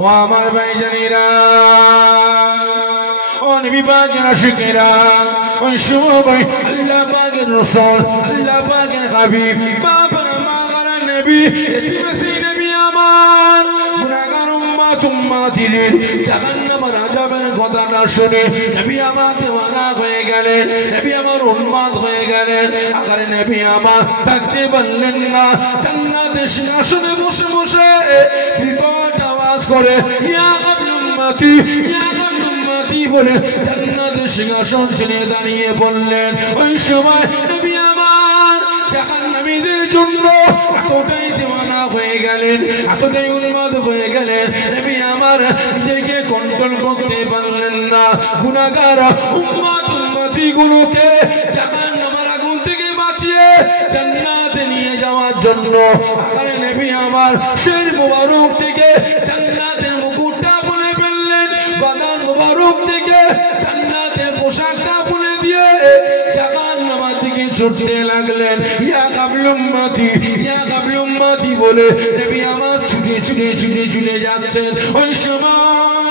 ও আমার ভাইজানেরা, ও নবী পাকের আশিকেরা, ওই সময় আল্লাহ পাকের রাসূল, আল্লাহ পাকের হাবিব, বাবা মাগার নবী, এতিমে নবী আমার গুনাহগার উম্মত উম্মতিদের জাহান্নামের আযাবের কথাটা শুনে নবী আমার দিওয়ানা হয়ে গেলেন, নবী আমার উম্মত হয়ে গেলেন। আগারে নবী আমার থাকতে পারলেন না, জান্নাতের সিংহাসনে বসে বসে বিকট আওয়াজ করে ইয়া কাবল উম্মতি, ইয়া কাবল উম্মতি বলে জান্নাতের সিংহাসন ছেড়ে দাঁড়িয়ে বললেন। ওই সময় নবী আমার জাহান্নামীদের জন্য এতটাই দিওয়ানা হয়ে গেলেন, এতটাই উন্মাদ হয়ে গেলেন, নবী আমার নিজেকে কন্ট্রোল করতে পারলেন না। গুনাহগার উম্মত উম্মতি গুলোকে জাহান্নামের আগুন থেকে বাঁচিয়ে জান্নাতে নিয়ে যাওয়ার জন্য আকারে নবী আমার সেই মোবারক থেকে জান্নাতের মুকুটটা খুলে ফেললেন, বাদান মোবারক থেকে জান্নাতের পোশাকটা খুলে দিয়ে জাহান্নামের দিকে ছুটতে লাগলেন। ইয়া কাবল উম্মতি, ইয়া কাবল উম্মতি বলে নবী আমার ছুটে ছুটে ছুটে ছুটে যাচ্ছেন। ওই সময়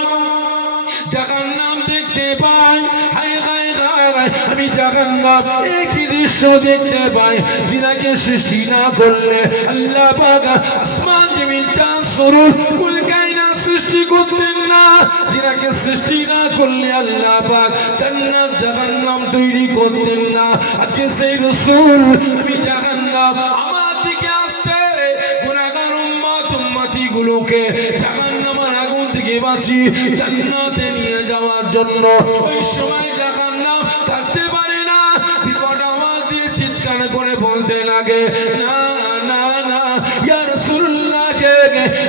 জাহান্নাম দেখতে পাই, হায় হায় হায়, আমি জাহান্নাম একই দৃশ্য দেখতে পাই যিনাকে সৃষ্টি না করলে আল্লাহ পাক আসমান জমিন চাঁদ সূরজ কুল কায়নাত সৃষ্টি করতেন না, যিনাকে সৃষ্টি না করলে আল্লাহ পাক জান্নাত জাহান্নাম তৈরি করতেন না। আজকে সেই রাসূল আমি জাহান্নাম আমার দিকে আসছে, গুনাহগার উম্মত উম্মতি গুলোকে জাহান্নামের আগুন থেকে বাঁচিয়ে জান্নাতে নিয়ে যাওয়ার জন্য। ওই সময় জাহান্নাম থাকতে পারে না, বিকট আওয়াজ দিয়ে চিৎকার করে বলতে লাগে না না না, ইয়া রাসূলুল্লাহ কে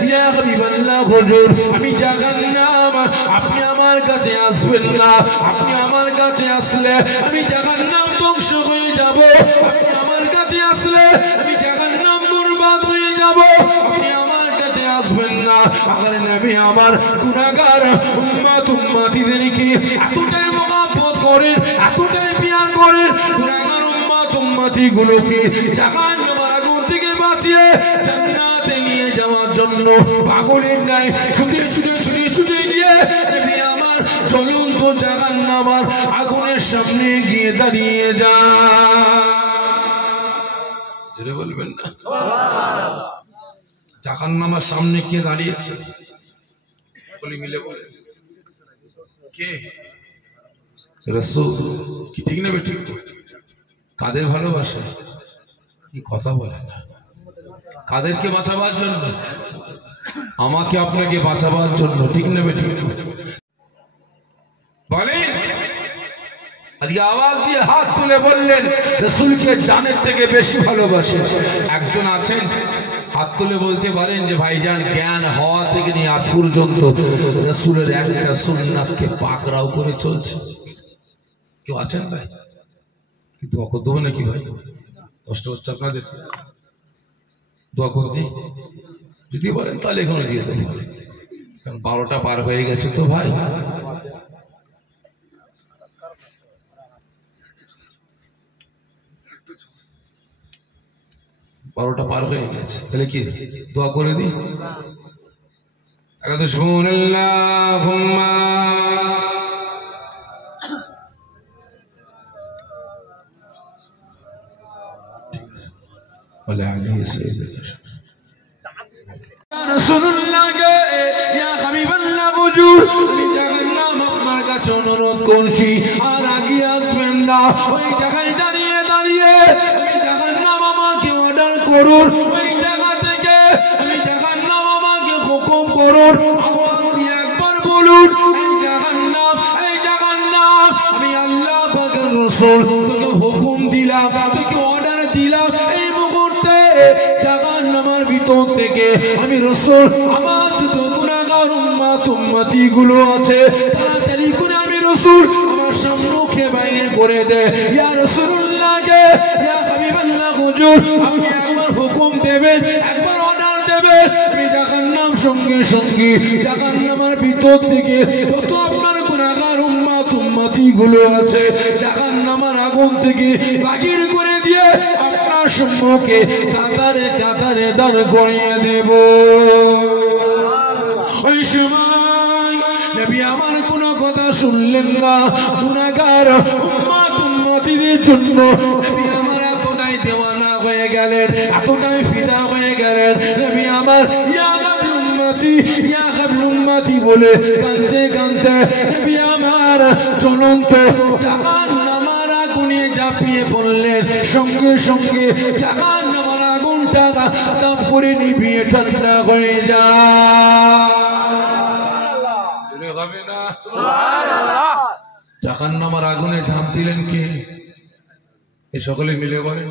ইয়া হাবিবাল্লাহ হুজুর, আমি জাহান্নাম, আপনি আমার কাছে আসবেন না, আপনি আমার কাছে আসলে আমি জাহান্নাম ধ্বংস হয়ে যাব, আপনি আমার কাছে আসলে আমি জাহান্নাম বরবাদ হয়ে যাব, আপনি আমার কাছে আসবেন না। আগারে নবী আমার গুনাহগার উম্মত উম্মতিদেরকে এতটাই মহব্বত করেন, এতটাই প্যার করেন, গুনাহগার উম্মত উম্মতি গুলোকে জাহান্নামের আগুন থেকে বাঁচিয়ে জান্নাতে নিয়ে যাওয়ার জন্য পাগলের ন্যায় ছুটে ছুটে ছুটে ছুটে গিয়ে নবী আমার জ্বলন্ত জাহান্নামের আগুনের সামনে গিয়ে দাঁড়িয়ে যায়। জোরে বলবেন না সুবহানাল্লাহ। জাহান্নামের সামনে গিয়ে দাঁড়িয়েছে, বলি মিলে বলে কে? রাসূল। কি ঠিক না বেটি? কাদের ভালোবাসে? কি কথা বলে না? কাদেরকে বাঁচাবার জন্য? আমাকে আপনাকে বাঁচাবার জন্য, ঠিক না বেটি? বলেন। আজকে আওয়াজ দিয়ে হাত তুলে বললেন রাসূলকে জানের থেকে বেশি ভালোবাসে। একজন আছেন হাত তুলে বলতে পারেন যে ভাইজান জ্ঞান হওয়া থেকে নিয়ে আজ পর্যন্ত রাসূলের একটা সুন্নাতকে পাকড়াও করে চলছে? কেউ আছেন ভাই? দোয়া করে দেবো নাকি ভাই? কষ্ট হচ্ছে আপনাদের? দোয়া করে দিই যদি বলেন তাহলে এখানে দিয়ে দেবো, কারণ 12টা পার হয়ে গেছে তো ভাই। বারোটা পার হয়ে গেছে, তাহলে কি দোয়া করে দিই? অনুরোধ করছি আর আগে আসবেন না, ওই জায়গায় দাঁড়িয়ে দাঁড়িয়ে আমি জাহান্নাম আমাকে অর্ডার করুন, ওই জায়গা থেকে আমি জাহান্নাম আমাকে হুকুম করুন, আওয়াজ দিয়ে একবার বলুন এই জাহান্নাম, এই জাহান্নাম, আমি আল্লাহ পাকের রাসূল তোকে হুকুম দিলাম, তোকে অর্ডার দিলাম, এই মুহূর্তে জাহান্নামের ভিতর থেকে আমি রাসূল আমার যত গুনাহগার উম্মত উম্মতি গুলো আছে তাড়াতাড়ি করে আমি রাসূল আমার সম্মুখে বাইর করে দে। ইয়া রাসূলুল্লাহ কে ইয়া হাবিবাল্লাহ হুজুর, আপনি একবার হুকুম দেবেন, একবার অর্ডার দেবেন, আমি জাহান্নাম সঙ্গে সঙ্গে জাহান্নামের ভিতর থেকে যত আপনার গুনাহগার উম্মত উম্মতি গুলো আছে জাহান্নামের আগুন থেকে বাগির করে দিয়ে আপনার সম্মুখে কাতারে কাতারে দাঁড় করিয়ে দেব। ওই সময় নবী আমার কোনো কথা শুনলেন না। গুনাহগার উম্মতিদের জন্য নবী আমার এতটাই দেওয়ানা হয়ে গেলেন, এতটাই ফিদা হয়ে গেলেন। নবী আমার ইয়া গাবি উম্মতি, ইয়া গাবি উম্মতি বলে কাঁদতে কাঁদতে নবী আমার জ্বলন্ত জাহান্নামের আগুনে ঝাঁপিয়ে পড়লেন। সঙ্গে সঙ্গে জাহান্নামের আগুনটা দাপ করে নিভিয়ে ঠান্ডা হয়ে যায়। হবে না? সুবহানাল্লাহ। জাহান্নামের আগুনে ঝাঁপ দিলেন কে? এ সকলে মিলে বলেন,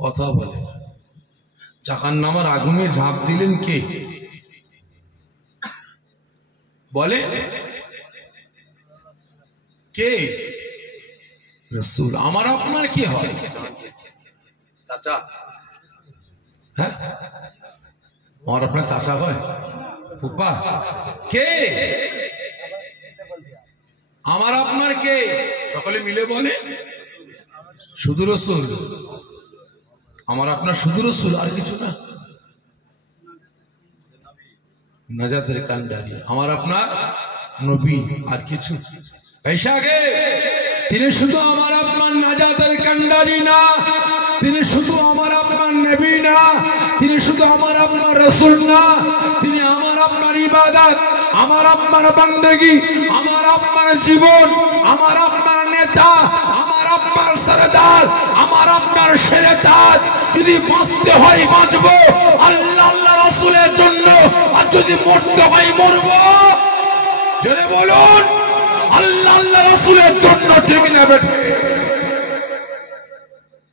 কথা বলে। জাহান্নামের আগুনে ঝাঁপ দিলেন কে? বলে কে? রাসূল। আমার আপনার কি হয়? চাচা? হ্যাঁ, আমার আপনার চাচা হয়? ফুপা? কে? আমার আপনার কে? সকলে মিলে বলে শুধু রাসূল। আমার আপনার শুধু রাসূল, আর কিছু না। নাজাতের কান্ডারি আমার আপনার নবী, আর কিছু পেশাকে। তিনি শুধু আমার আপনার নাজাতের কান্ডারি না, তিনি শুধু আমার আপনার নবী না, তিনি শুধু আমার আপনার রাসূল না, তিনি আমার আপনার ইবাদত, আমার আপনার বান্দেগী, আমার আপনার জীবন, আমার আপনার নেতা, আমার আপনার সরদার, আমার আপনার শেরতাজ। যদি বাঁচতে হয় বাঁচবো আল্লাহ আল্লাহ রাসূলের জন্য, আর যদি মরতে হয় মরবো। জোরে বলুন, আল্লাহ আল্লাহ রাসূলের জন্য টেবিলে বসে।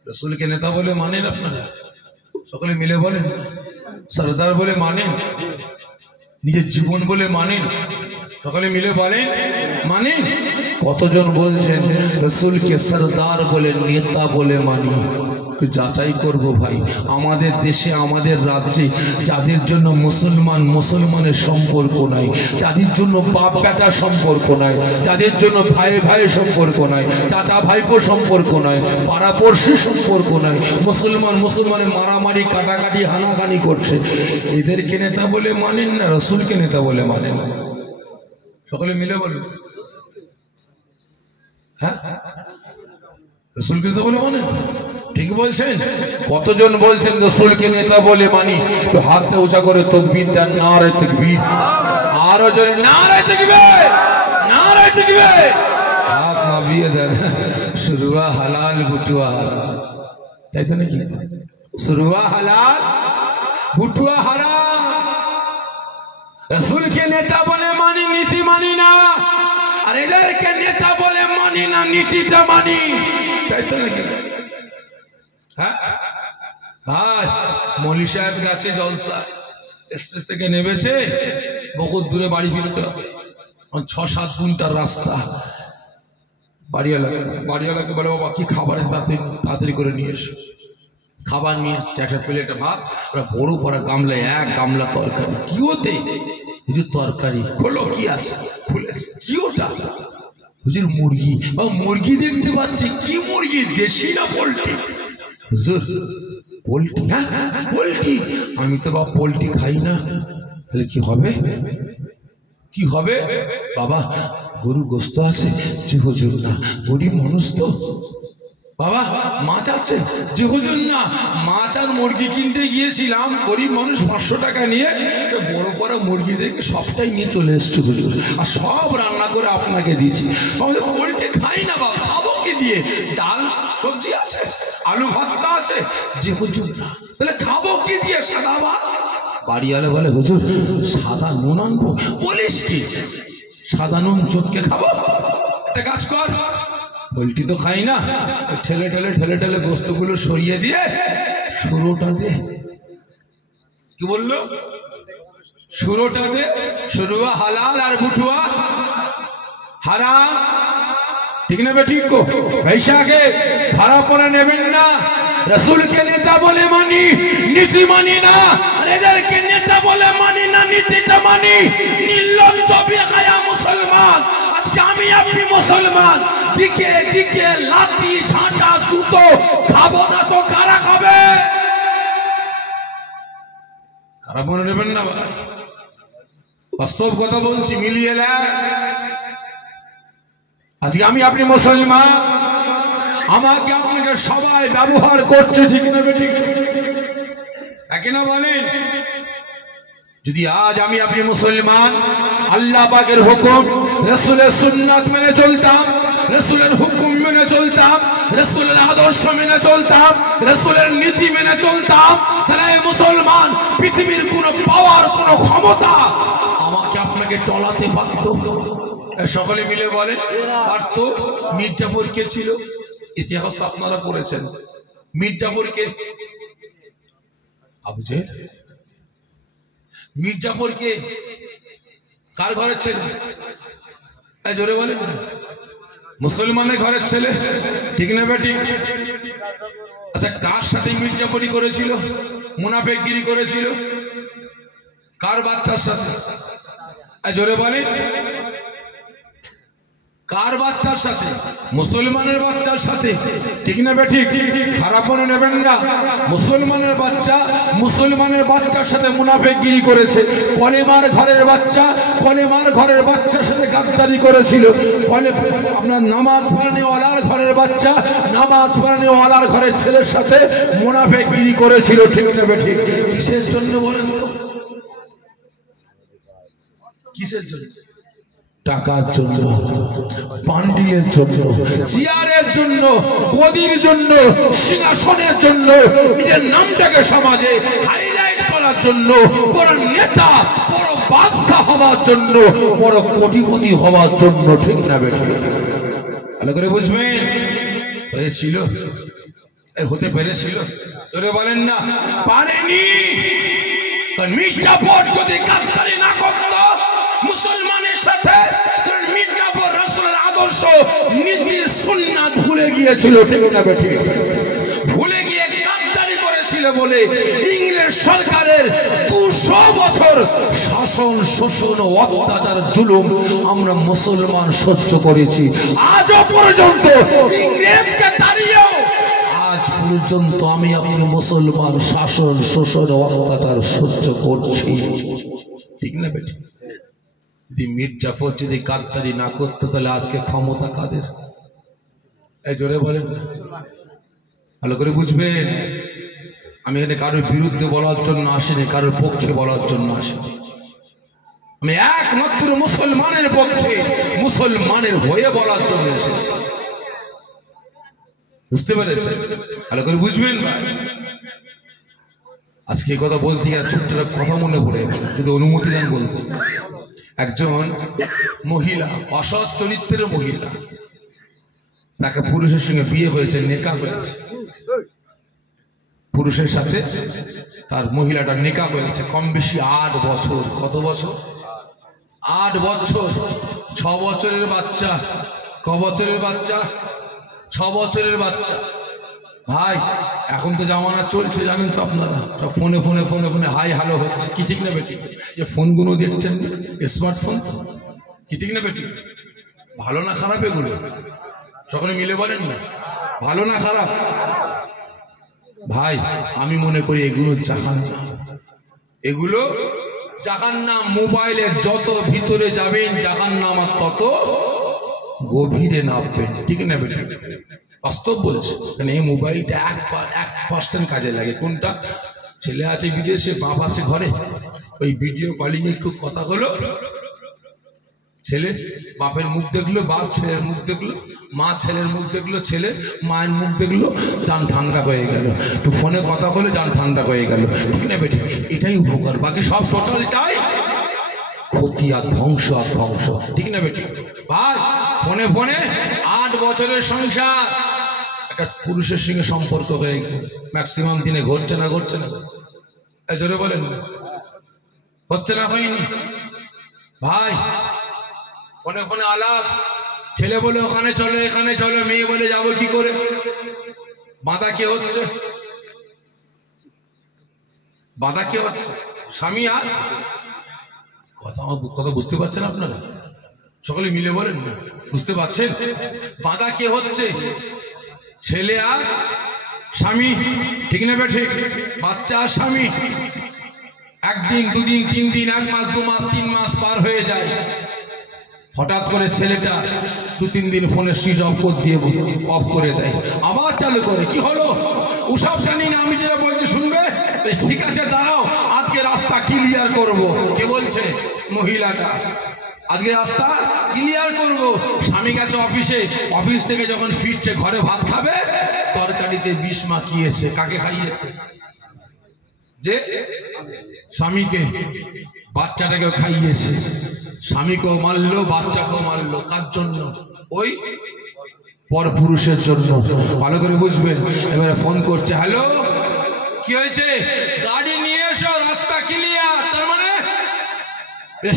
রাসূলকে নেতা বলে মানেন আপনারা? সকলে মিলে বলেন। সরদার বলে মানেন? নিজের জীবন বলে মানেন? সকলে মিলে বলেন মানেন? কতজন বলছেন রাসূলকে সরদার বলে, নেতা বলে মানি? যাচাই করব ভাই, আমাদের দেশে আমাদের রাজ্যে যাদের জন্য মুসলমানের সম্পর্ক নাই, যাদের জন্য বাপ বেটা সম্পর্ক নাই, যাদের জন্য ভাই ভাই সম্পর্ক নাই, চাচা ভাইপো সম্পর্ক নাই, পাড়া পড়শি সম্পর্ক নাই, মুসলমানের মারামারি কাটাকাটি হানাহানি করছে, এদেরকে নেতা বলে মানেন না রাসূলকে নেতা বলে মানেন? সকলে মিলে বলুন। হ্যাঁ, রাসূলকে নেতা বলে মানেন? ঠিক বলছেন? কতজন বলছেন রাসূলকে নেতা বলে মানি? তো হাতে উঁচা করে তাকবীর দেন, নারে তাকবীর। আরো জোরে নারে তাকবীর, নারে তাকবীর। হাত নামিয়ে দেন। শুরুয়া হালাল বুটুয়া হারাম, তাই তো নাকি? শুরুয়া হালাল বুটুয়া হারাম। রাসূলকে নেতা বলে মানি, নীতি মানি না। আর এদেরকে নেতা বলে মানি না, নীতিটা মানি, তাই তো নাকি? হ্যাঁ ভাই, মৌলী সাহেব গেছে জলসা, স্টেজ থেকে নেমেছে, বহুত দূরে বাড়ি ফিরতে হবে, ৬-৭ ঘন্টার রাস্তা। বাড়িওয়ালাকে বলে বাবা কি খাবারের তাড়াতাড়ি করে নিয়ে এসো। খাবার নিয়ে এসছে, একটা প্লেটে ভাত, ওরা বড় পড়া গামলায় 1 গামলা তরকারি। কি ওতে? হুজুর তরকারি। খোলো, কি আছে? খুলে কি ওটা? হুজুর মুরগি। মুরগি দেখতে পাচ্ছি। কি মুরগি? দেশি না পোল্ট্রি? হুজুর পোল্ট্রি। হ্যাঁ পোল্ট্রি। আমি তো বাবা পোল্ট্রি খাই না। তাহলে কি হবে? কি হবে বাবা? গরু গোস্ত আছে? যে হুজুর না, গরিব মানুষ তো। বাবা মাছ আছে? যে হুজুর না, মাছ আর মুরগি কিনতে গিয়েছিলাম, গরিব মানুষ 500 টাকা নিয়ে বড় বড় মুরগি দেখে সবটাই নিয়ে চলে এসছে হুজুর, আর সব রান্না করে আপনাকে দিয়েছি। আমাদের পোল্ট্রি খাই না বাবা, খাবো কি দিয়ে? ডাল সবজি আছে, আলু ভর্তা আছে। যে হুজুর না, তাহলে খাবো কি দিয়ে? সাদা ভাত। বাড়িওয়ালা বলে হুজুর সাদা নুন আনবো। বলিস কি? সাদা নুন চটকে খাবো? একটা কাজ কর, পোল্ট্রি তো খাই না, ঠেলে ঠেলে গোস্তগুলো সরিয়ে দিয়ে শুরুটা দে। কি বললো? শুরুটা দে। শুরুয়া হালাল আর বুটুয়া হারাম। ঠিক না বে? ঠিক ভাইসাকে খারাপ করে নেবেন না। রাসূলকে নেতা বলে মানি, নীতি মানি না। আর এদেরকে নেতা বলে মানি না, নীতিটা মানি। নির্লজ্জ বেহায়া মুসলমান। আজকে আমি আপনি মুসলমান, দিকে দিকে লাঠি ঝাঁটা জুতো, খাবো না তো কারা খাবে? খারাপ মনে নেবেন না ভাই। বাস্তব কথা বলছি, মিলিয়ে নেয়। আজকে আমি আপনি মুসলমান, আমাকে আপনাকে সবাই ব্যবহার করছে, ঠিক না ঠিক? একে না বলেন? যদি আজ আমি আপনি মুসলমান, আল্লাহ পাকের হুকুম, রাসূলের সুন্নাত মেনে চলতাম, রাসূলের হুকুম মেনে চলতাম, রাসূলের আদর্শ মেনে চলতাম, রাসূলের নীতি মেনে চলতাম, তাহলে এই মুসলমান পৃথিবীর কোনো পাওয়ার, কোনো ক্ষমতা আমাকে আপনাকে চলাতে পারত? সকলে মিলে বলেন পারত। মির্জাপুর কে ছিল? ইতিহাস তো আপনারা পড়েছেন। মির্জাপুর কে? আবু জেহেল। মির্জাপুর কে? কার ঘরের ছেলে? জোরে বলেন। মুসলমানের ঘরের ছেলে, ঠিক না বেটি? আচ্ছা, কার সাথে মির্জাপুরি করেছিল, মুনাফেকগিরি করেছিল? কার বাচ্চার সাথে? জোরে বলেন। কার বাচ্চার সাথে? মুসলমানের বাচ্চার সাথে, ঠিক না বেটি? খারাপ মনে নেবেন না। মুসলমানের বাচ্চা মুসলমানের বাচ্চার সাথে মুনাফেকগিরি করেছে। কলেমার ঘরের বাচ্চা কলেমার ঘরের বাচ্চার সাথে গাদ্দারি করেছিল। আপনার নামাজ পড়ানেওয়ালার ঘরের বাচ্চা নামাজ পড়ানেওয়ালার ঘরের ছেলের সাথে মুনাফেকগিরি করেছিল, ঠিক না বেটি? কিসের জন্য বলেন তো? কিসের জন্য? টাকার জন্য, পান্ডিলের জন্য, চেয়ারের জন্য, গদির জন্য, সিংহাসনের জন্য, নিজের নামটাকে সমাজে হাইলাইট করার জন্য, বড় নেতা, বড় বাদশা হওয়ার জন্য, বড় কোটিপতি হওয়ার জন্য, ঠিক না বেটি? ভালো করে বুঝবেন। হয়েছিল, হতে পেরেছিল? তোরে বলেন না পারেনি। কারণ মির্জাপুর যদি গাদ্দারি না করত মুসলমানের সাথে, মির্জাপুর রাসূলের আদর্শ, নীতি, সুন্নাত ভুলে গিয়েছিল, ঠিক না বেটি? ভুলে গিয়ে গাদ্দারি করেছিল বলে ইংরেজ সরকারের 200 বছর শাসন, শোষণ, অত্যাচার, জুলুম আমরা মুসলমান সহ্য করেছি। আজও পর্যন্ত ইংরেজকে তাড়িয়েও আজ পর্যন্ত আমি আপনি মুসলমান শাসন, শোষণ, অত্যাচার সহ্য করছি, ঠিক না বেটি? যদি মির্জাফর যদি গাদ্দারি না করতো তাহলে আজকে ক্ষমতা কাদের? এই জোরে বলেন, ভালো করে বুঝবেন। আমি এখানে কারোর বিরুদ্ধে বলার জন্য আসিনি, কারোর পক্ষে বলার জন্য আসিনি। আমি একমাত্র মুসলমানের পক্ষে, মুসলমানের হয়ে বলার জন্য এসেছি। বুঝতে পেরেছেন? ভালো করে বুঝবেন ভাই। আজকে এই কথা বলতে গিয়ে ছোট্ট কথা মনে পড়ে, যদি অনুমতি দেন বলবো। একজন মহিলা, অসৎ চরিত্রের মহিলা, তাকে পুরুষের সঙ্গে বিয়ে হয়েছে, নেকাহ হয়েছে। পুরুষের সাথে তার মহিলাটা নেকাহ হয়েছে কম বেশি 8 বছর। কত বছর? 8 বছর। 6 বছরের বাচ্চা। ক বছরের বাচ্চা? 6 বছরের বাচ্চা। ভাই, এখন তো জামানা চলছে জানেন তো আপনারা, সব ফোনে ফোনে ফোনে ফোনে হাই হ্যালো হচ্ছে, কি ঠিক না বেটি? যে ফোনগুলো দেখছেন, স্মার্টফোন, কি ঠিক না বেটি? ভালো না খারাপ এগুলো? সকলে মিলে বলেন না, ভালো না খারাপ? ভাই, আমি মনে করি এগুলো জাহান্নাম, এগুলো জাহান্নাম। মোবাইলের যত ভিতরে যাবেন জাহান্নাম আর তত গভীরে নামবেন, ঠিক না বেটি? বাস্তব বলছে। এই মোবাইলটা 1% কাজে লাগে। কোনটা? ছেলে আছে বিদেশে, বাপ আছে ঘরে, ওই ভিডিও কলিং একটু কথা হলো, ছেলে বাপের মুখ দেখলো, বাপ ছেলের মুখ দেখলো, মা ছেলের মুখ দেখলো, ছেলে মায়ের মুখ দেখলো, যান ঠান্ডা হয়ে গেল। একটু ফোনে কথা হলে যান ঠান্ডা হয়ে গেল, ঠিক না বেটি? এটাই উপকার, বাকি সব টোটালটাই ক্ষতি আর ধ্বংস আর ধ্বংস, ঠিক না বেটি? ভাই, ফোনে ফোনে 8 বছরের সংসার, একটা পুরুষের সঙ্গে সম্পর্ক হয়ে গেল, ম্যাক্সিমাম দিনে ঘটছে না? ঘটছে না? জোরে বলেন, হচ্ছে না? হয়নি? ভাই, ফোনে ফোনে আলাপ, ছেলে বলে ওখানে চলে, এখানে চলে, মেয়ে বলে যাবো কি করে? বাধা কে হচ্ছে? বাধা কে হচ্ছে? স্বামী। আর কথা বুঝতে পারছেন আপনারা? সকলে মিলে বলেন না, বুঝতে পারছেন? বাধা কে হচ্ছে? ছেলে আর স্বামী, ঠিক না বেঠিক? বাচ্চা আর স্বামী। 1 দিন 2 দিন 3 দিন 1 মাস 2 মাস 3 মাস হঠাৎ করে ছেলেটা 2-3 দিন ফোনে সুইচ অফ করে দেয়, আবার চালু করে। কি হলো? ওসব জানি না, আমি যেটা বলছি শুনবে। ঠিক আছে দাঁড়াও, আজকে রাস্তা ক্লিয়ার করব। কে বলছে? মহিলাটা। আজকে রাস্তা ক্লিয়ার করব। স্বামী গেছে অফিসে, অফিস থেকে যখন ফিরছে ঘরে ভাত খাবে, তরকারিতে বিষ মাখিয়েছে। কাকে খাইয়েছে? যে স্বামীকে, বাচ্চাটাকে খাইয়েছে। স্বামীকেও মারলো, বাচ্চাকেও মারলো। কার জন্য? ওই পরপুরুষের জন্য। ভালো করে বুঝবেন। এবারে ফোন করছে, হ্যালো কি হয়েছে? গাড়ি নিয়ে এসো, রাস্তা ক্লিয়ার। তার মানে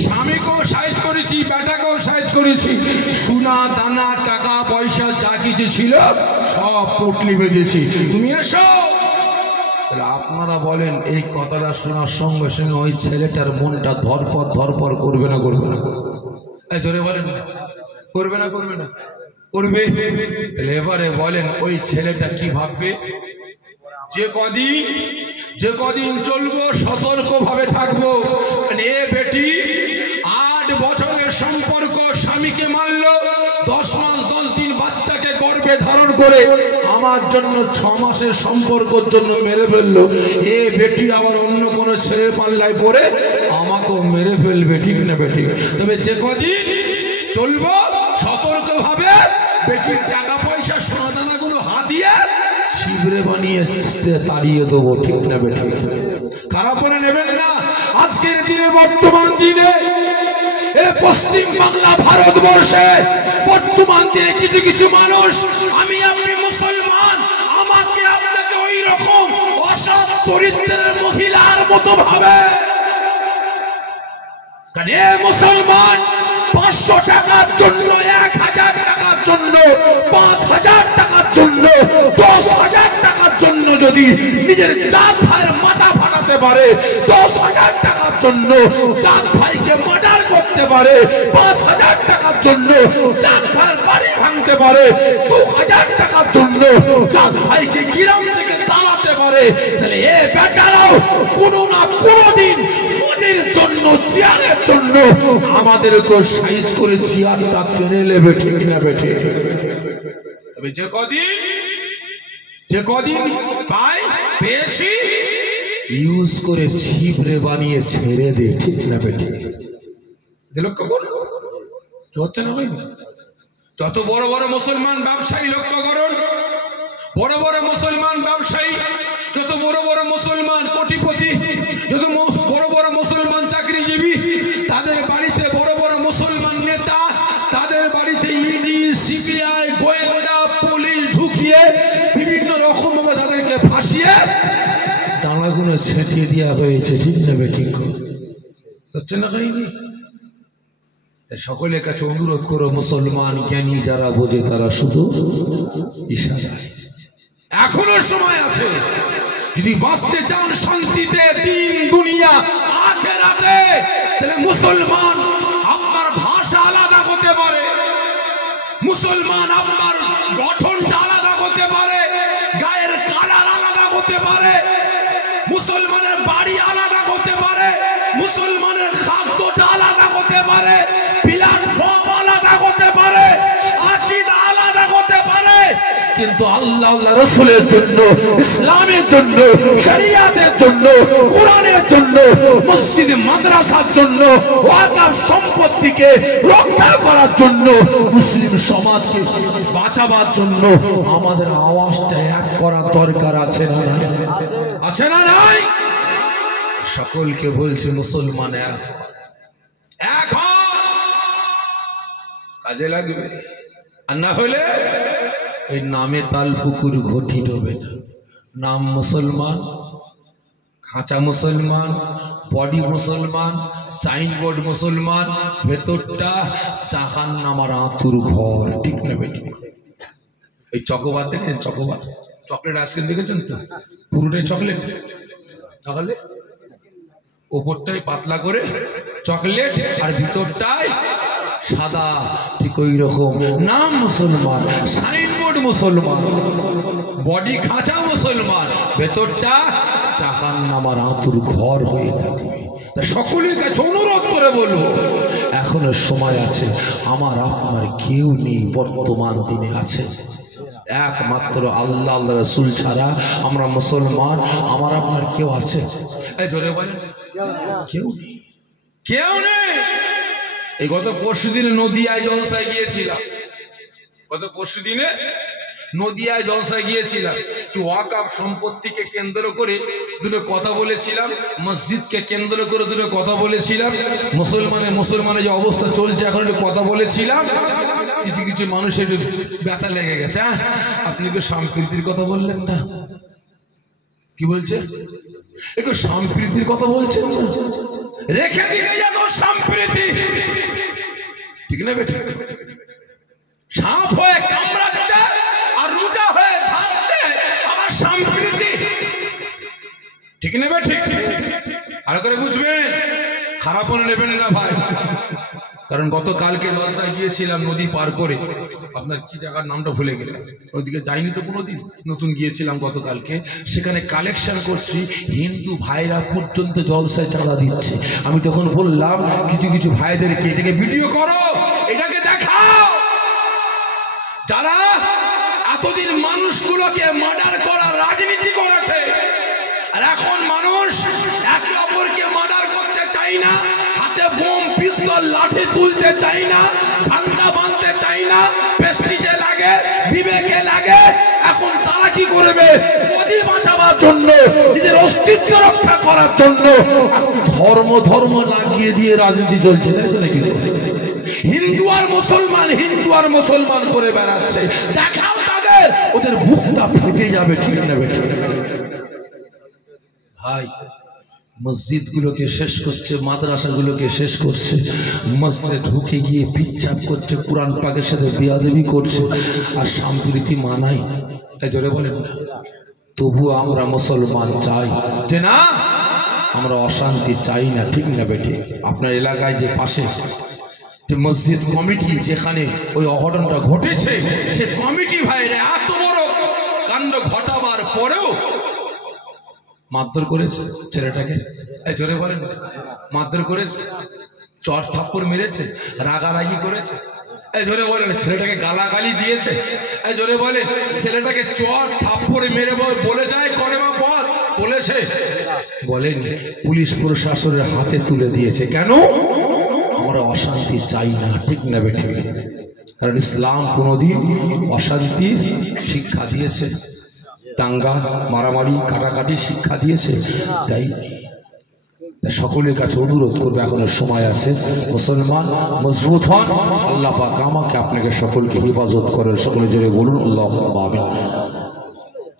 স্বামীকেও সাইজ করেছি, বেটাকেও সাইজ করেছি, সোনা দানা টাকা পয়সা যা কিছু ছিল সব পটলি বেঁধেছি, তুমি এসো। তাহলে আপনারা বলেন, এই কথাটা শোনার সঙ্গে সঙ্গে ওই ছেলেটার মনটা ধরপর করবে না? করবে না? এই ধরে বলেন, করবে না? করবে না? করবে। তাহলে এবারে বলেন, ওই ছেলেটা কি ভাববে? যে কদিন চলবো সতর্ক ভাবে থাকবো। এ বেটি 8 বছরের সম্পর্ক, স্বামীকে মারলো, 10 মাস 10 দিন বাচ্চাকে গর্ভে ধারণ করে আমার জন্য 6 মাসের সম্পর্কের জন্য মেরে ফেললো। এ বেটি আবার অন্য কোনো ছেলে পাল্লায় পড়ে আমাকেও মেরে ফেলবে, ঠিক না বেটি? তবে যে কদিন চলবো সতর্ক ভাবে, বেটির টাকা পয়সা সোনা দানাগুলো হাতিয়ে শিবরে বানিয়ে তাড়িয়ে দেবো, ঠিক না বেটি? খারাপ করে নেবেন না। আজকের দিনে, বর্তমান দিনে, পশ্চিম বাংলা ভারতবর্ষে বর্তমান দিনে কিছু মানুষ, আমি আপনি মুসলমান, আমাকে আপনাকে ওই রকম অসৎ চরিত্রের মহিলার মতো ভাবে। কারণ এ মুসলমান 500 টাকার জন্য, 1000 টাকার জন্য, 5000 টাকার জন্য, 10,000 টাকার জন্য যদি নিজের জাত ভাইয়ের মাথা ফাটাতে পারে, 10,000 টাকার জন্য জাত ভাইকে মার্ডার করতে পারে, 5,000 টাকার জন্য জাত ভাইয়ের বাড়ি ভাঙতে পারে, 2,000 টাকার জন্য জাত ভাইকে গ্রাম থেকে তাড়াতে পারে, তাহলে এ বেটারাও কোনো না কোনো দিন জন্য, চেয়ারের জন্য আমাদেরকে সাইজ করে চেয়ারটা কেড়ে নেবে, ঠিক না বেঠে? তবে যে কদিন পাই পেয়েছি, ইউজ করে ছিপরে বানিয়ে ছেড়ে দে, ঠিক না বেঠে? লক্ষ্য করুন কি হচ্ছে না ভাই? যত বড় বড় মুসলমান ব্যবসায়ী লক্ষ্য করুন, বড় বড় মুসলমান ব্যবসায়ী, যত বড় বড় মুসলমান কোটিপতি, যত বড় বড় মুসলমান চাকরিজীবী, তাদের বাড়িতে বড় বড় মুসলমান নেতা, তাদের বাড়িতে ইডি, সিবিআই, গোয়েন্দা, পুলিশ ঢুকিয়ে বিভিন্ন রকম ভাবে তাদেরকে ফাঁসিয়ে ডানাগুলো ছেঁটিয়ে দেওয়া হয়েছে, ঠিক না বেঠিক? হচ্ছে না কাহিনী? সকলের কাছে অনুরোধ করো, মুসলমান জ্ঞানী যারা বোঝে তারা শুধু ইশারায়। এখনো সময় আছে, যদি বাঁচতে চান শান্তিতে, দিন দুনিয়া আখিরাতে, তাহলে মুসলমান আপনার ভাষা আলাদা হতে পারে, মুসলমান আপনার গঠনটা আলাদা হতে পারে, গায়ের কালার আলাদা হতে পারে, মুসলমানের বাড়ি আলাদা হতে পারে, মুসলমানের খাদ্যটা আলাদা হতে পারে, প্ল্যাটফর্ম আলাদা হতে পারে, আকীদা আলাদা হতে পারে, কিন্তু আল্লাহ রাসূলের জন্য, ইসলামের জন্য, শরিয়াতের জন্য, কোরআনের জন্য, মসজিদ মাদ্রাসার জন্য, ওয়াকফ সম্পত্তিকে রক্ষা করার জন্য, মুসলিম সমাজকে বাঁচাবার জন্য আমাদের আওয়াজটা এক করা দরকার আছে না? আছে না? নাই? সকলকে বলছে মুসলমান এক কাজে লাগবে, আর না হলে এই নামে তাল পুকুর ঘটি ডোবে না। নাম মুসলমান, খাঁচা মুসলমান, বডি মুসলমান, সাইনবোর্ড মুসলমান, ভেতরটা জাহান্নামের আঁতুর ঘর, ঠিক না বেটি? এই চকোবার দেখেন, চকোবার চকলেট আইসক্রিম দেখেছেন তো? পুরোটাই চকলেট, তাহলে ওপরটাই পাতলা করে চকলেট আর ভিতরটাই সাদা, ঠিক ওই রকম নাম মুসলমান, সাইনবোর্ড মুসলমান, বডি খাঁচা মুসলমান, ভেতরটা জাহান্নামের আঁতুর ঘর হয়ে থাকবে। সকলের কাছে অনুরোধ করে বলবো, এখনো সময় আছে। আমার আপনার কেউ নেই বর্তমান দিনে আছে একমাত্র আল্লাহ, আল্লাহ রাসূল ছাড়া আমরা মুসলমান। আমার আপনার কেউ আছে? এই জোরে বলেন, কেউ নেই, কেউ নেই। এই গত পরশুদিনে নদিয়ায় জলসায় গিয়েছিলাম, গত পরশুদিনে নদিয়ায় জলসায় গিয়েছিলাম। ওয়াকফ সম্পত্তিকে কেন্দ্র করে দুটো কথা বলেছিলাম, মসজিদকে কেন্দ্র করে দুটো কথা বলেছিলাম, মুসলমানের যে অবস্থা চলছে এখন একটু কথা বলেছিলাম। কিছু কিছু মানুষের ব্যথা লেগে গেছে। আপনি একটু সম্প্রীতির কথা বললেন না, কি বলছে? একটু সম্প্রীতির কথা বলছেন, রেখে দিলে যাবো সম্প্রীতি, ঠিক না বেটা? সাপ হয়ে কামড়াচ্ছে আর রুটা হয়ে ঝাড়ছে, আমার সম্প্রীতি, ঠিক না বেটা? ঠিক ঠিক আর করে বুঝবেন, খারাপ মনে নেবেন না ভাই। কারণ গতকালকে জলসায় গিয়েছিলাম নদী পার করে, আপনার কি জায়গার নামটা ভুলে গেলাম, ওইদিকে যাইনি তো কোনোদিন, নতুন গিয়েছিলাম গতকালকে। সেখানে কালেকশন করছি, হিন্দু ভাইরা পর্যন্ত জলসায় চাঁদা দিচ্ছে। আমি তখন বললাম কিছু কিছু ভাইদেরকে, এটাকে ভিডিও করো, এটাকে দেখাও। যারা এতদিন মানুষগুলোকে মার্ডার করার রাজনীতি করেছে, আর এখন মানুষ একে অপরকে মার্ডার করতে চাই না, হাতে বোম পিস্তল লাঠি তুলতে চাই না, ঝান্ডা বাঁধতে চাই না, প্রেস্টিজে লাগে, বিবেকে লাগে। এখন তারা কি করবে? মোদি বাঁচাবার জন্য, নিজের অস্তিত্ব রক্ষা করার জন্য ধর্ম ধর্ম লাগিয়ে দিয়ে রাজনীতি চলছে, তাই তো নাকি? হিন্দু আর মুসলমান, হিন্দু আর মুসলমান করে বেড়াচ্ছে। দেখাও তাদের, ওদের বুকটা ফেটে যাবে, ঠিক না বেটা? ভাই মসজিদ গুলোকে শেষ করছে, মাদ্রাসাগুলোকে শেষ করছে, মসজিদে ঢুকে গিয়ে পিচ্ছাপ করছে, কোরআন পাকের সাথে বিয়াদবি করছে, আর সম্প্রীতি মানাই, তাই জোরে বলেন না। তবু আমরা মুসলমান চাই যে না, আমরা অশান্তি চাই না, ঠিক না বেটি? আপনার এলাকায় যে পাশে যে মসজিদ কমিটি, যেখানে ওই অঘটনটা ঘটেছে, সে কমিটি ভাইরা এত বড় কাণ্ড ঘটাবার পরেও মারধর করেছে ছেলেটাকে, এই জোরে বলেন, মারধর করেছে, চট থাপ্পড় মেরেছে, রাগারাগি করেছে, এই জোরে বলেন, ছেলেটাকে গালাগালি দিয়েছে, এই জোরে বলেন, ছেলেটাকে চট থাপ্পড় মেরে বলে যায় কলেমা পড় বলেছে, বলেনি, পুলিশ প্রশাসনের হাতে তুলে দিয়েছে। কেন? আমরা অশান্তি চাই না, ঠিক না বেটা? কারণ ইসলাম কোনোদিন অশান্তি শিক্ষা দিয়েছে, দাঙ্গা মারামারি কাটাকাটি শিক্ষা দিয়েছে, তাই সকলের কাছে অনুরোধ করবে, এখনো সময় আছে, মুসলমান মজবুত হন। আল্লাহ পাক আমাকে আপনাকে সকলকে হেফাজত করেন, সকলে জোরে বলুন আল্লাহুম্মা আমিন।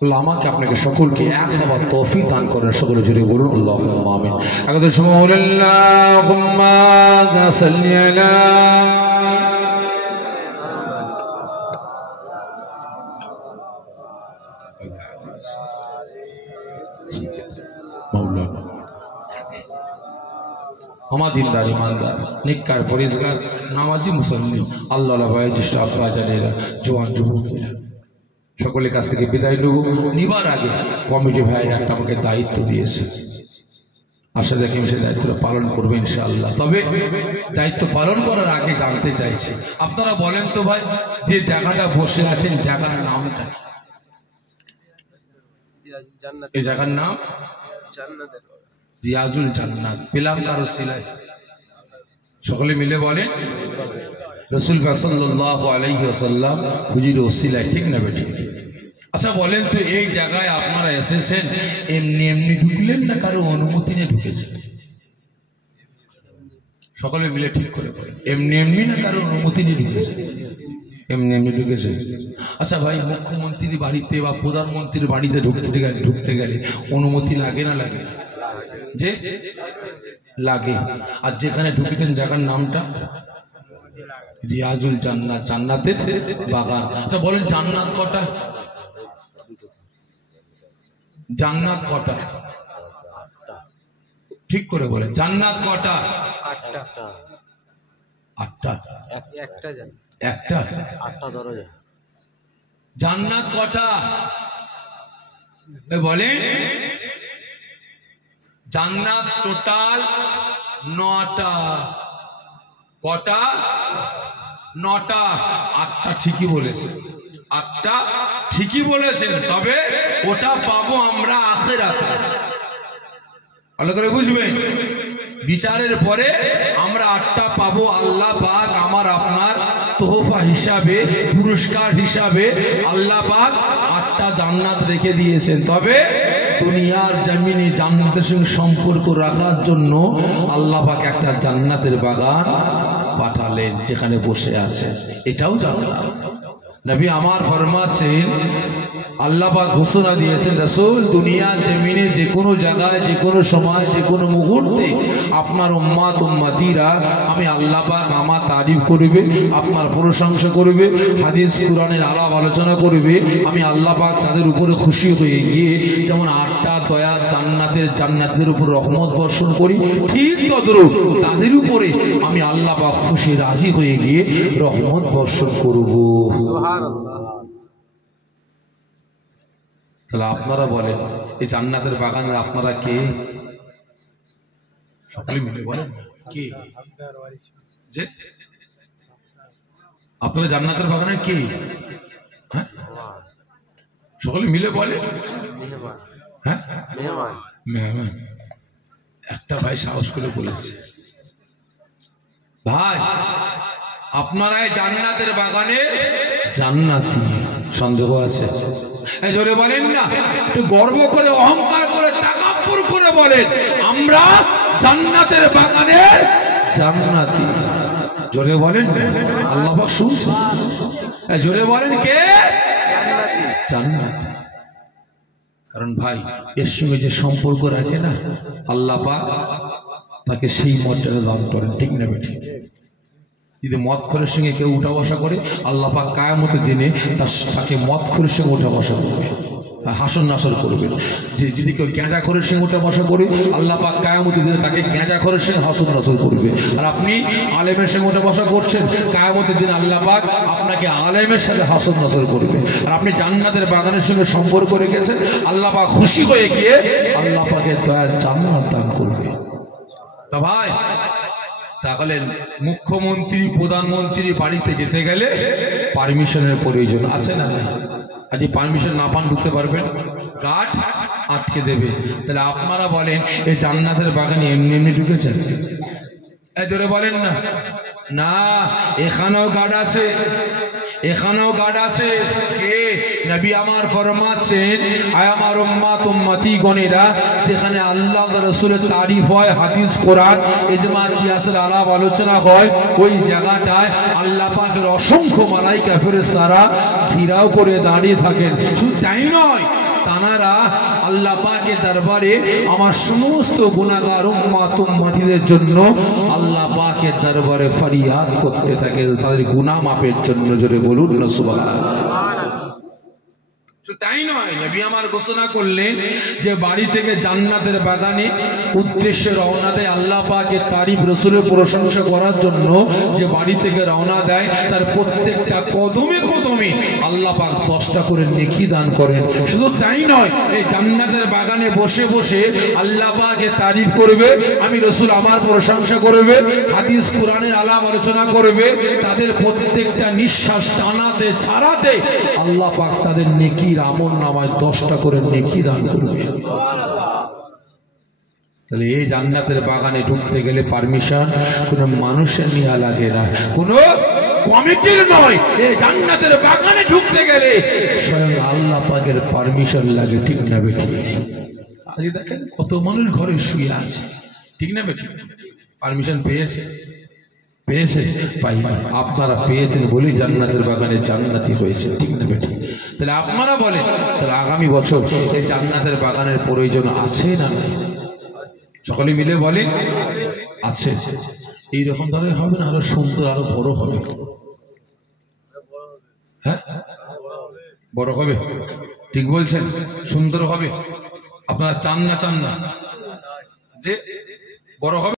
আল্লাহ আমাকে আপনাকে সকলকে এক হওয়ার তৌফিক দান করেন, সকলে জোরে বলুন আল্লাহুম্মা আমিন। একদম সময় আল্লাহুম্মা সাল্লি আলা আমার দিনদার ইমানদার নিকার পরিষ্কার নামাজি মুসলমান আল্লাহ বয়োজ্যেষ্ঠ আব্বা জানেরা, জোয়ান যুবকেরা, সকলের কাছ থেকে বিদায় নিবার আগে কমিটি ভাইয়ের একটা আমাকে দায়িত্ব দিয়েছে, আশা রাখি সে দায়িত্বটা পালন করবে ইনশাআল্লাহ। তবে দায়িত্ব পালন করার আগে জানতে চাইছি, আপনারা বলেন তো ভাই, যে জায়গাটা বসে আছেন জায়গার নামটা কি? এই জায়গার নাম রিয়াজুল জান্নাত। পেলাম কারো সিলাই? সকলে মিলে বলেন রাসূল পাক সাল্লাল্লাহু আলাইহি ওয়াসাল্লাম হুজুরের ওসিলায়, ঠিক না বেটি? আচ্ছা বলেন তো, এই জায়গায় আপনারা এসেছেন এমনি এমনি ঢুকলেন না কারো অনুমতি নিয়ে ঢুকেছেন? সকলে মিলে ঠিক করে বলেন, এমনি এমনি না কারো অনুমতি নিয়ে ঢুকেছেন? এমনি এমনি ঢুকেছে। আচ্ছা ভাই, মুখ্যমন্ত্রীর বাড়িতে বা প্রধানমন্ত্রীর বাড়িতে ঢুকতে গেলে অনুমতি লাগে না লাগে না? যে লাগে। আর যেখানে ঢুকেছেন জায়গার নামটা রিয়াজুল জান্নাত, জান্নাতের বাগান। আচ্ছা বলেন, জান্নাত কটা? জান্নাত কটা? ঠিক করে বলেন, জান্নাত কটা? আটটা। একটা? আটটা দরজা। জান্নাত কটা বলেন? জান্নাত টোটাল 9টা। কটা? 9টা। 8টা ঠিকই বলেছেন, 8টা ঠিকই বলেছেন, তবে ওটা পাবো আমরা আখিরাতে। ভালো করে বুঝবেন, বিচারের পরে আমরা 8টা পাবো। আল্লাহ পাক আমার আপনার তোহফা হিসাবে, পুরস্কার হিসাবে আল্লাহ পাক 8টা জান্নাত রেখে দিয়েছেন। তবে দুনিয়ার জমিনে জান্নাতের সঙ্গে সম্পর্ক রাখার জন্য আল্লাহ পাক একটা জান্নাতের বাগান পাঠালেন যেখানে বসে আছে, এটাও জান্নাত। নবী আমার ফরমাচ্ছেন, আল্লাহ পাক ঘোষণা দিয়েছেন, রাসূল দুনিয়ার জমিনে যে কোনো জায়গায়, যে কোনো সময়, যে কোনো মুহূর্তে আপনার উম্মত উম্মতিরা আমি আল্লাহ পাক আমার তারিফ করবে, আপনার প্রশংসা করবে, হাদিস কুরআনের আলাপ আলোচনা করবে, আমি আল্লাহ পাক তাদের উপরে খুশি হয়ে গিয়ে যেমন 8টা দয়ার জান্নাতের উপর রহমত বর্ষণ করি, ঠিক তদ্রূপ তাদের উপরে আমি আল্লাহ পাক খুশি রাজি হয়ে গিয়ে রহমত বর্ষণ করব। তাহলে আপনারা বলেন, এই জান্নাতের বাগানের আপনারা কে? সকলে মিলে বলেন কে? যে আপনারা জান্নাতের বাগানের কে? হ্যাঁ, সকলে মিলে বলেন। হ্যাঁ, মেহমান। একটা ভাই সাহস করে বলেছে, ভাই আপনারা জান্নাতের বাগানে জান্নাতি। সন্দেহ আছে? জোরে বলেন না, একটু গর্ব করে, অহংকার করে, তাকাব্বুর করে বলেন, আমরা জান্নাতের বাগানের জান্নাতি। জোরে বলেন, আল্লাহ পাক শুনছেন। জোরে বলেন, কে? জান্নাতি। কারণ ভাই এর সঙ্গে যে সম্পর্ক রাখে না, আল্লাহ পাক তাকে সেই মর্যাদা দান করেন, ঠিক না বেঠিক? যদি মদখোরের সঙ্গে কেউ উঠা বসা করে, আল্লাহ পাক কিয়ামতের দিনে তাকে মদখোরের সঙ্গে উঠা বসা করবে, হাসন নাসর করবেন। যে যদি কেউ গাঁজাখোরের সঙ্গে উঠা বসা করে, আল্লাহ পাক কিয়ামতের দিনে তাকে গাঁজাখোরের সঙ্গে হাসন নাসর করবে। আর আপনি আলেমের সঙ্গে উঠা বসা করছেন, কিয়ামতের দিন আল্লাহ পাক আপনাকে আলেমের সাথে হাসন নাসর করবে। আর আপনি জান্নাতের বাগানের সঙ্গে সম্পর্ক রেখেছেন, আল্লাহ পাক খুশি হয়ে গিয়ে আল্লাহ পাকের দয়ার জান্নাত দান করবে। তা ভাই, তাহলে মুখ্যমন্ত্রী, প্রধানমন্ত্রী বাড়িতে যেতে গেলে পারমিশনের প্রয়োজন আছে না? আজ পারমিশন না পান ঢুকতে পারবেন, গার্ড আটকে দেবে। তাহলে আপনারা বলেন, এই জান্নাতের বাগানে এমনি এমনি ঢুকেছেন? জোরে বলেন না। না, এখানেও গার্ড আছে, এখানেও গার্ড আছে। কে? নবী আমার ফরমাচ্ছেন, আয় আমার উম্মত উম্মতি গণেরা, যেখানে আল্লাহ রাসূলের তারিফ হয়, হাদিস কোরআন ইজমা কিয়াসের আলাপ আলোচনা হয়, ওই জায়গাটায় আল্লাহ পাকের অসংখ্য মালাইকা ফেরেশতারা ঘিরাও করে দাঁড়িয়ে থাকেন। শুধু তাই নয়, তানারা আল্লাহ পাকের দরবারে আমার সমস্ত গুনাহগার উম্মত উম্মতিদের জন্য আল্লাহ পাকের দরবারে ফরিয়াদ করতে থাকে, তাদের গুনাহ মাপের জন্য। জোরে বলুন না সুবহানাল্লাহ। তাই নয়, নবী আমার ঘোষণা করলেন যে বাড়ি থেকে জান্নাতের বাগানে উদ্দেশ্যে রওনা দেয়, আল্লাহ পাকের তারিফ, রাসূলের প্রশংসা করার জন্য যে বাড়ি থেকে রওনা দেয়, তার প্রত্যেকটা কদমে কদমে আল্লাহ পাক 10টা করে নেকি দান করেন। শুধু তাই নয়, এই জান্নাতের বাগানে বসে বসে আল্লাহ পাকের তারিফ করবে, আমি রাসূল আমার প্রশংসা করবে, হাদিস কোরআনের আলাপ আলোচনা করবে, তাদের প্রত্যেকটা নিঃশ্বাস টানাতে ছাড়াতে আল্লাহ পাক তাদের নেকি আমল নামায় 10টা করে নেকি দান করবে। তাহলে এই জান্নাতের বাগানে ঢুকতে গেলে পারমিশন কোন মানুষের নেওয়া লাগে না, কোন কমিটির নয়। এই জান্নাতের বাগানে ঢুকতে গেলে স্বয়ং আল্লাহ পাকের পারমিশন লাগে, ঠিক না বেঠিক? আজ দেখেন কত মানুষ ঘরে শুয়ে আছে, ঠিক না বেঠিক? পারমিশন পেয়েছে? পাইনি। আপনারা পেয়েছেন বলেই জান্নাতের বাগানে জান্নাতি হয়েছে, ঠিক না বেঠিক? তাহলে আপনারা বলেন, তাহলে আগামী বছর এই জান্নাতের বাগানের প্রয়োজন আছে না? সকলে মিলে বলে আছে। এইরকম ধরনের হবে না, আরো সুন্দর, আরো বড় হবে। হ্যাঁ, বড় হবে, ঠিক বলছেন, সুন্দর হবে। আপনারা চান না যে বড় হবে?